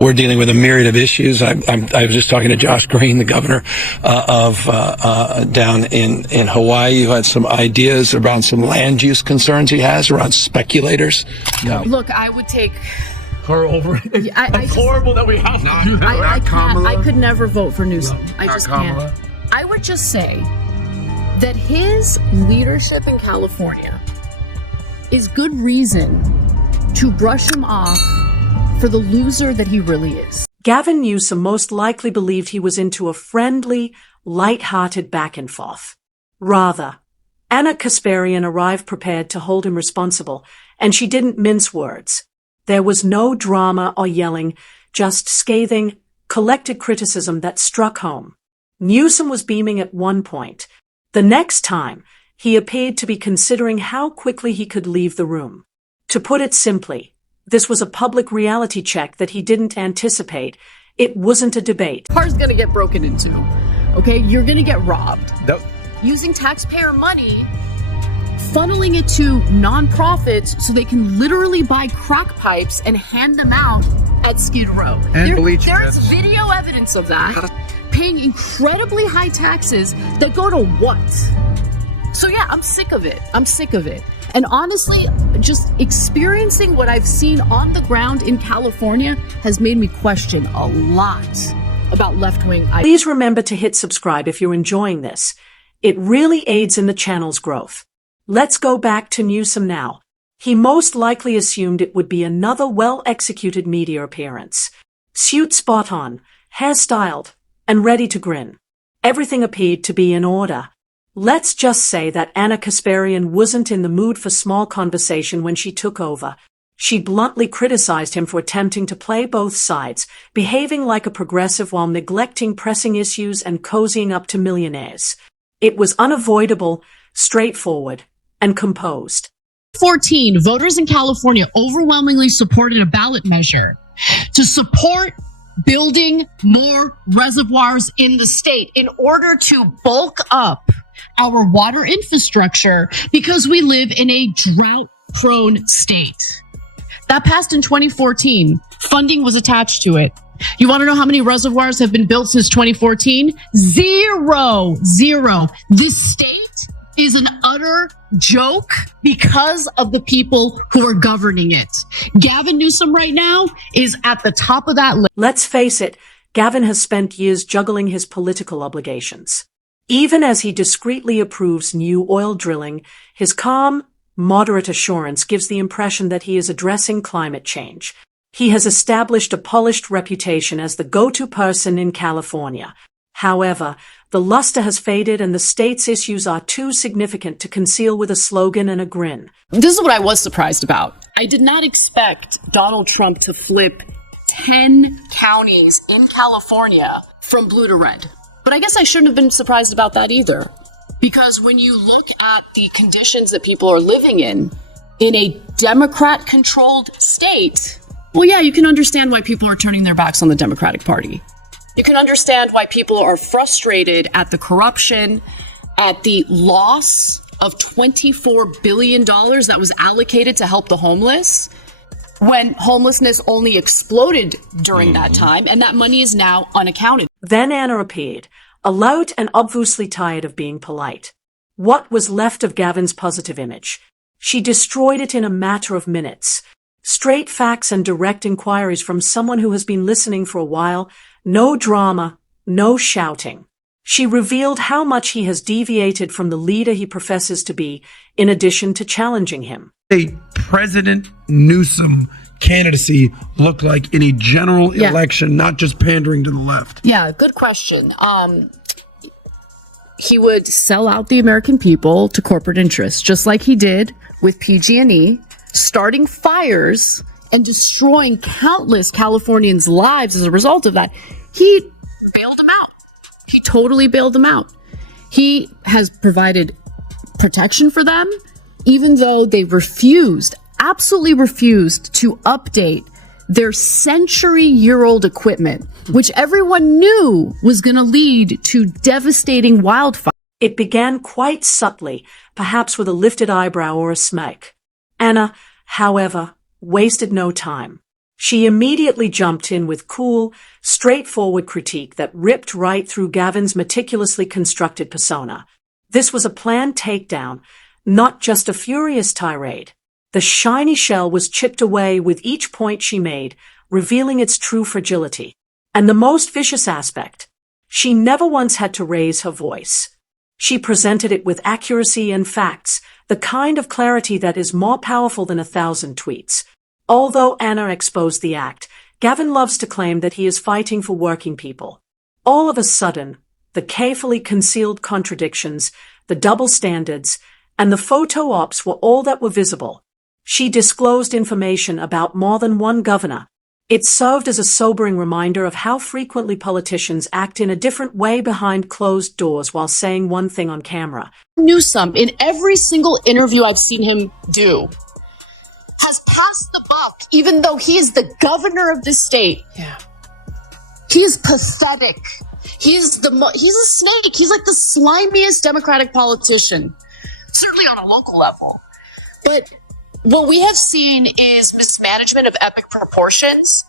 We're dealing with a myriad of issues. I was just talking to Josh Green, the governor down in Hawaii, who had some ideas around some land use concerns he has around speculators. Yeah. Look, I would take her over. It's horrible that we have to do that. I could never vote for Newsom. I just can't. I would just say that his leadership in California is good reason to brush him off for the loser that he really is. Gavin Newsom most likely believed he was into a friendly, light-hearted back and forth. Rather, Anna Kasparian arrived prepared to hold him responsible, and she didn't mince words. There was no drama or yelling, just scathing, collected criticism that struck home. Newsom was beaming at one point. The next time, he appeared to be considering how quickly he could leave the room. To put it simply, this was a public reality check that he didn't anticipate. It wasn't a debate. Car's gonna get broken into, okay? You're gonna get robbed. Nope. Using taxpayer money, funneling it to nonprofits so they can literally buy crack pipes and hand them out at Skid Row. And there's video evidence of that. Paying incredibly high taxes that go to what? So yeah, I'm sick of it. And honestly, just experiencing what I've seen on the ground in California has made me question a lot about left-wing ideas. Please remember to hit subscribe if you're enjoying this. It really aids in the channel's growth. Let's go back to Newsom now. He most likely assumed it would be another well-executed media appearance. Suit spot on, hairstyled, and ready to grin. Everything appeared to be in order. Let's just say that Anna Kasparian wasn't in the mood for small conversation when she took over. She bluntly criticized him for attempting to play both sides, behaving like a progressive while neglecting pressing issues and cozying up to millionaires. It was unavoidable, straightforward, and composed. 2014, voters in California overwhelmingly supported a ballot measure to support building more reservoirs in the state in order to bulk up our water infrastructure because we live in a drought-prone state. That passed in 2014. Funding was attached to it. You want to know how many reservoirs have been built since 2014? Zero. This state is an utter joke because of the people who are governing it. Gavin Newsom right now is at the top of that list. Let's face it, Gavin has spent years juggling his political obligations. Even as he discreetly approves new oil drilling, his calm, moderate assurance gives the impression that he is addressing climate change. He has established a polished reputation as the go-to person in California. However, the luster has faded and the state's issues are too significant to conceal with a slogan and a grin. This is what I was surprised about. I did not expect Donald Trump to flip 10 counties in California from blue to red. But I guess I shouldn't have been surprised about that either. Because when you look at the conditions that people are living in a Democrat-controlled state, well, yeah, you can understand why people are turning their backs on the Democratic Party. You can understand why people are frustrated at the corruption, at the loss of $24 billion that was allocated to help the homeless, when homelessness only exploded during that time, and that money is now unaccounted. Then Anna appeared, alert and obviously tired of being polite. What was left of Gavin's positive image? She destroyed it in a matter of minutes. Straight facts and direct inquiries from someone who has been listening for a while. No drama, no shouting. She revealed how much he has deviated from the leader he professes to be, in addition to challenging him. A President Newsom candidacy look like in a general election, not just pandering to the left? Yeah, good question. He would sell out the American people to corporate interests, just like he did with PG&E, starting fires and destroying countless Californians' lives as a result of that. He bailed them out. He totally bailed them out. He has provided protection for them, even though they absolutely refused to update their century-year-old equipment, which everyone knew was going to lead to devastating wildfire. It began quite subtly, perhaps with a lifted eyebrow or a smirk. Anna, however, wasted no time. She immediately jumped in with cool, straightforward critique that ripped right through Gavin's meticulously constructed persona. This was a planned takedown, not just a furious tirade. The shiny shell was chipped away with each point she made, revealing its true fragility. And the most vicious aspect, she never once had to raise her voice. She presented it with accuracy and facts, the kind of clarity that is more powerful than 1,000 tweets. Although Anna exposed the act, Gavin loves to claim that he is fighting for working people. All of a sudden, the carefully concealed contradictions, the double standards, and the photo ops were all that were visible. She disclosed information about more than one governor. It served as a sobering reminder of how frequently politicians act in a different way behind closed doors while saying one thing on camera. Newsom, in every single interview I've seen him do, has passed the buck, even though he is the governor of this state. Yeah. He's pathetic. He's a snake. He's like the slimiest Democratic politician, certainly on a local level. But what we have seen is mismanagement of epic proportions,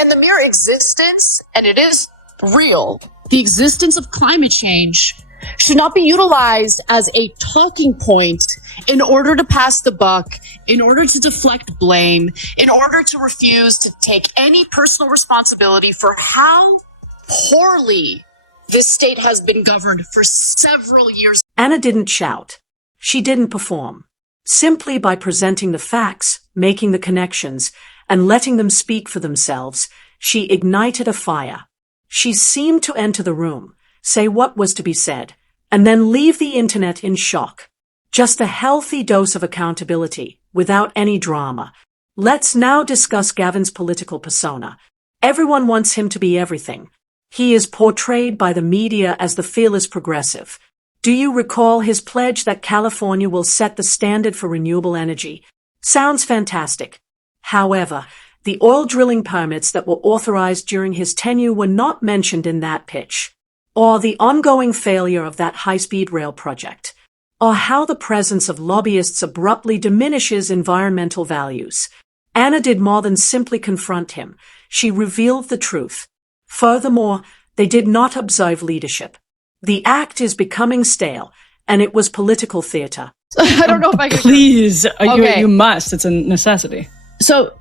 and the mere existence, and it is real, the existence of climate change should not be utilized as a talking point in order to pass the buck, in order to deflect blame, in order to refuse to take any personal responsibility for how poorly this state has been governed for several years. Anna didn't shout. She didn't perform. Simply by presenting the facts, making the connections, and letting them speak for themselves, she ignited a fire. She seemed to enter the room, say what was to be said, and then leave the internet in shock. Just a healthy dose of accountability, without any drama. Let's now discuss Gavin's political persona. Everyone wants him to be everything. He is portrayed by the media as the fearless progressive. Do you recall his pledge that California will set the standard for renewable energy? Sounds fantastic. However, the oil drilling permits that were authorized during his tenure were not mentioned in that pitch. Or the ongoing failure of that high-speed rail project. Or how the presence of lobbyists abruptly diminishes environmental values. Anna did more than simply confront him. She revealed the truth. Furthermore, they did not observe leadership. The act is becoming stale, and it was political theater. I don't know if I can... Please, you must. It's a necessity. So,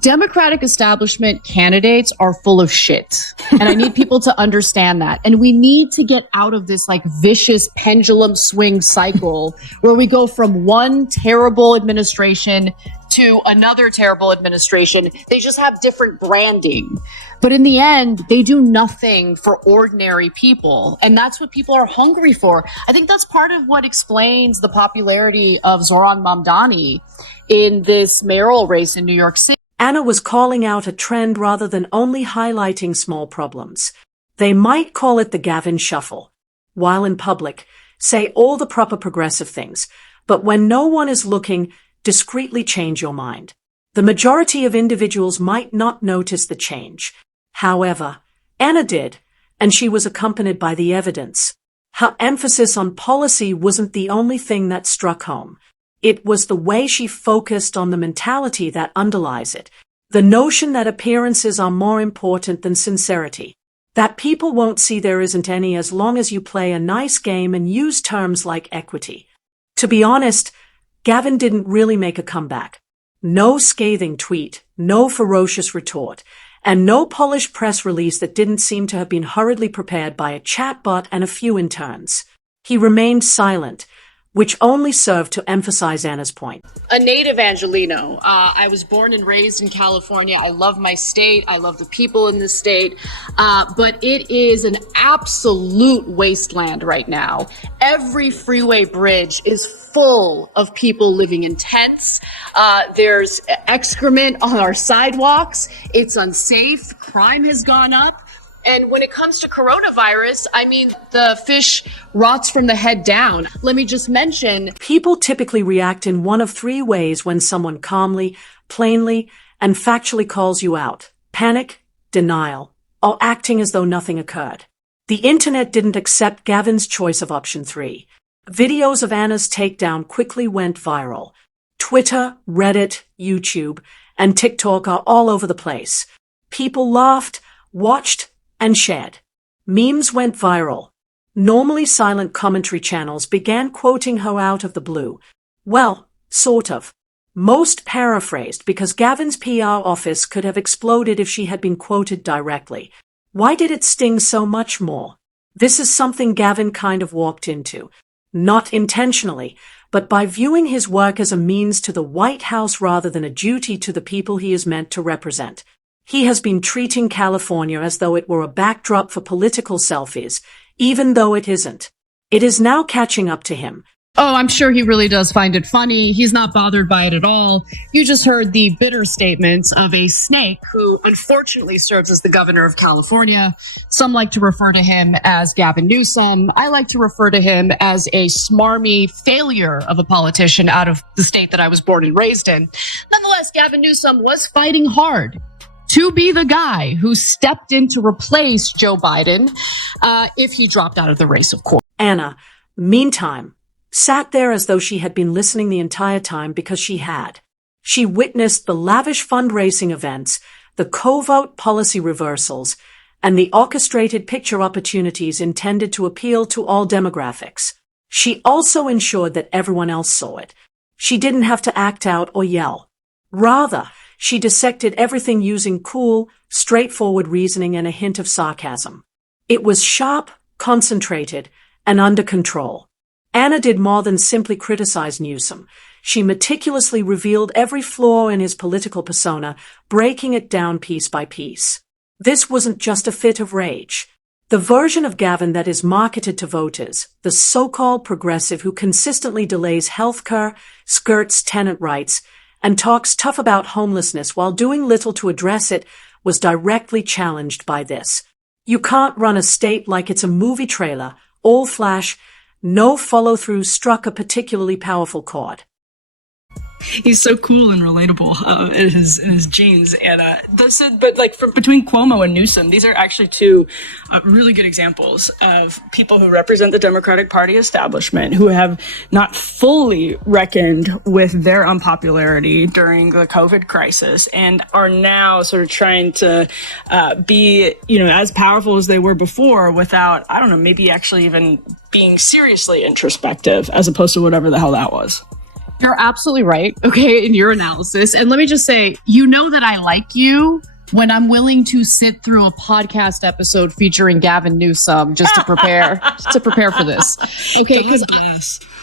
Democratic establishment candidates are full of shit. And I need people to understand that. And we need to get out of this like vicious pendulum swing cycle where we go from one terrible administration to another terrible administration. They just have different branding. But in the end, they do nothing for ordinary people. And that's what people are hungry for. I think that's part of what explains the popularity of Zoran Mamdani in this mayoral race in New York City. Anna was calling out a trend rather than only highlighting small problems. They might call it the Gavin shuffle. While in public, say all the proper progressive things. But when no one is looking, discreetly change your mind. The majority of individuals might not notice the change. However, Anna did, and she was accompanied by the evidence. Her emphasis on policy wasn't the only thing that struck home. It was the way she focused on the mentality that underlies it. The notion that appearances are more important than sincerity. That people won't see there isn't any as long as you play a nice game and use terms like equity. To be honest, Gavin didn't really make a comeback. No scathing tweet, no ferocious retort, and no polished press release that didn't seem to have been hurriedly prepared by a chatbot and a few interns. He remained silent, which only served to emphasize Anna's point. A native Angelino. I was born and raised in California. I love my state. I love the people in this state. But it is an absolute wasteland right now. Every freeway bridge is full of people living in tents. There's excrement on our sidewalks. It's unsafe. Crime has gone up. And when it comes to coronavirus, I mean, the fish rots from the head down. Let me just mention... People typically react in one of three ways when someone calmly, plainly, and factually calls you out. Panic, denial, or acting as though nothing occurred. The internet didn't accept Gavin's choice of option 3. Videos of Anna's takedown quickly went viral. Twitter, Reddit, YouTube, and TikTok are all over the place. People laughed, watched, and shared. Memes went viral. Normally silent commentary channels began quoting her out of the blue. Well, sort of. Most paraphrased because Gavin's PR office could have exploded if she had been quoted directly. Why did it sting so much more? This is something Gavin kind of walked into. Not intentionally, but by viewing his work as a means to the White House rather than a duty to the people he is meant to represent. He has been treating California as though it were a backdrop for political selfies, even though it isn't. It is now catching up to him. Oh, I'm sure he really does find it funny. He's not bothered by it at all. You just heard the bitter statements of a snake who unfortunately serves as the governor of California. Some like to refer to him as Gavin Newsom. I like to refer to him as a smarmy failure of a politician out of the state that I was born and raised in. Nonetheless, Gavin Newsom was fighting hard to be the guy who stepped in to replace Joe Biden if he dropped out of the race, of course. Anna, meantime, sat there as though she had been listening the entire time because she had. She witnessed the lavish fundraising events, the covert policy reversals, and the orchestrated picture opportunities intended to appeal to all demographics. She also ensured that everyone else saw it. She didn't have to act out or yell. Rather, she dissected everything using cool, straightforward reasoning and a hint of sarcasm. It was sharp, concentrated, and under control. Anna did more than simply criticize Newsom. She meticulously revealed every flaw in his political persona, breaking it down piece by piece. This wasn't just a fit of rage. The version of Gavin that is marketed to voters, the so-called progressive who consistently delays healthcare, skirts tenant rights, and talks tough about homelessness while doing little to address it, was directly challenged by this. You can't run a state like it's a movie trailer, all flash. No follow-through struck a particularly powerful chord. He's so cool and relatable in his genes, and but like between Cuomo and Newsom, these are actually two really good examples of people who represent the Democratic Party establishment who have not fully reckoned with their unpopularity during the COVID crisis and are now sort of trying to be as powerful as they were before without, I don't know, maybe actually even being seriously introspective as opposed to whatever the hell that was. You're absolutely right, okay, in your analysis. And let me just say, you know that I like you when I'm willing to sit through a podcast episode featuring Gavin Newsom just to prepare for this. Okay, because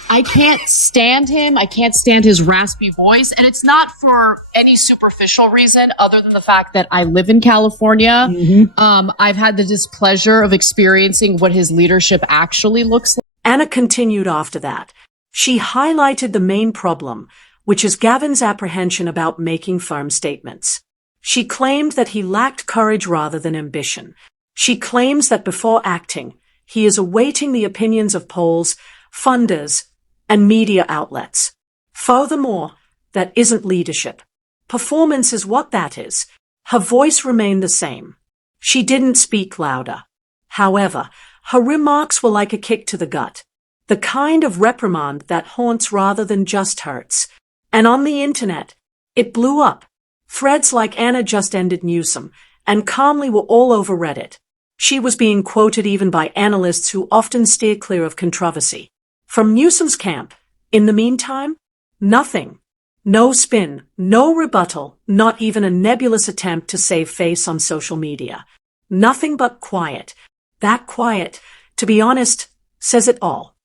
I can't stand him. I can't stand his raspy voice. And it's not for any superficial reason other than the fact that I live in California. Mm-hmm. I've had the displeasure of experiencing what his leadership actually looks like. Anna continued after that. She highlighted the main problem, which is Gavin's apprehension about making firm statements. She claimed that he lacked courage rather than ambition. She claims that before acting, he is awaiting the opinions of polls, funders, and media outlets. Furthermore, that isn't leadership. Performance is what that is. Her voice remained the same. She didn't speak louder. However, her remarks were like a kick to the gut. The kind of reprimand that haunts rather than just hurts. And on the internet, it blew up. Threads like Anna just ended Newsom and calmly were all over Reddit. She was being quoted even by analysts who often steer clear of controversy. From Newsom's camp, in the meantime, nothing. No spin, no rebuttal, not even a nebulous attempt to save face on social media. Nothing but quiet. That quiet, to be honest, says it all.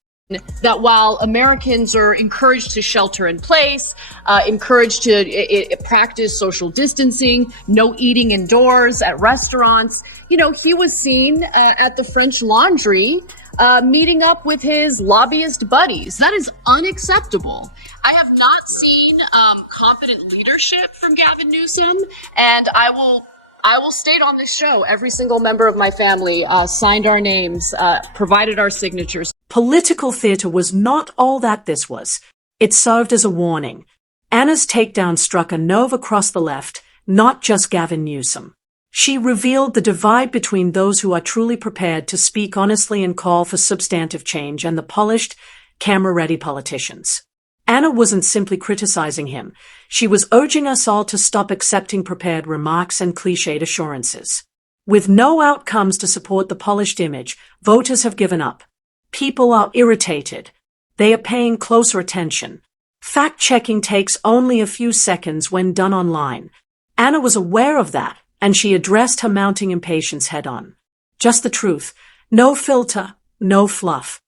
That while Americans are encouraged to shelter in place, encouraged to practice social distancing, no eating indoors at restaurants, he was seen at the French Laundry meeting up with his lobbyist buddies. That is unacceptable. I have not seen confident leadership from Gavin Newsom, and I will state on this show, every single member of my family signed our names, provided our signatures. Political theater was not all that this was. It served as a warning. Anna's takedown struck a nerve across the left, not just Gavin Newsom. She revealed the divide between those who are truly prepared to speak honestly and call for substantive change and the polished, camera-ready politicians. Anna wasn't simply criticizing him. She was urging us all to stop accepting prepared remarks and cliched assurances. With no outcomes to support the polished image, voters have given up. People are irritated. They are paying closer attention. Fact-checking takes only a few seconds when done online. Anna was aware of that, and she addressed her mounting impatience head-on. Just the truth. No filter, no fluff.